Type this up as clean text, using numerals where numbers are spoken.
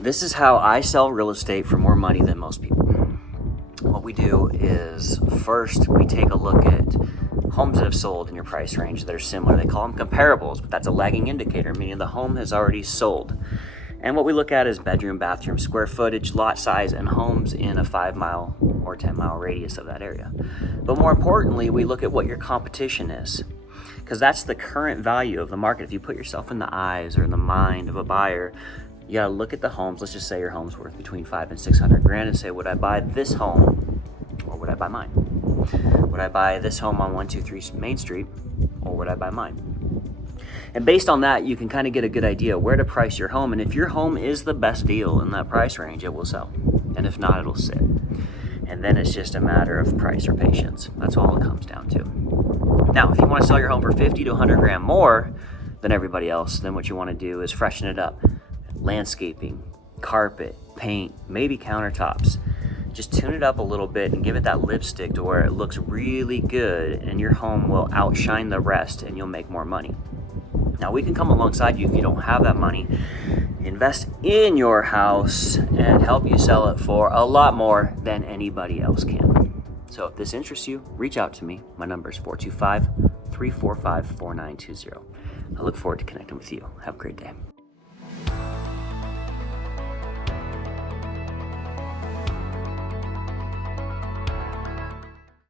This is how I sell real estate for more money than most people. What we do is first we take a look at homes that have sold in your price range that are similar. They call them comparables, but that's a lagging indicator, meaning the home has already sold. And what we look at is bedroom, bathroom, square footage, lot size, and homes in a 5-mile or 10-mile radius of that area. But more importantly, we look at what your competition is, because that's the current value of the market. If you put yourself in the eyes or in the mind of a buyer, you gotta look at the homes. Let's just say your home's worth between $500 and $600 and say, would I buy this home or would I buy mine? Would I buy this home on 123 Main Street or would I buy mine? And based on that, you can kind of get a good idea where to price your home. And if your home is the best deal in that price range, it will sell. And if not, it'll sit. And then it's just a matter of price or patience. That's all it comes down to. Now, if you want to sell your home for 50 to 100 grand more than everybody else, then what you want to do is freshen it up. Landscaping, carpet, paint, maybe countertops. Just tune it up a little bit and give it that lipstick to where it looks really good, and your home will outshine the rest and you'll make more money. Now, we can come alongside you if you don't have that money, invest in your house, and help you sell it for a lot more than anybody else can. So if this interests you, reach out to me. My number is 425-345-4920. I look forward to connecting with you. Have a great day.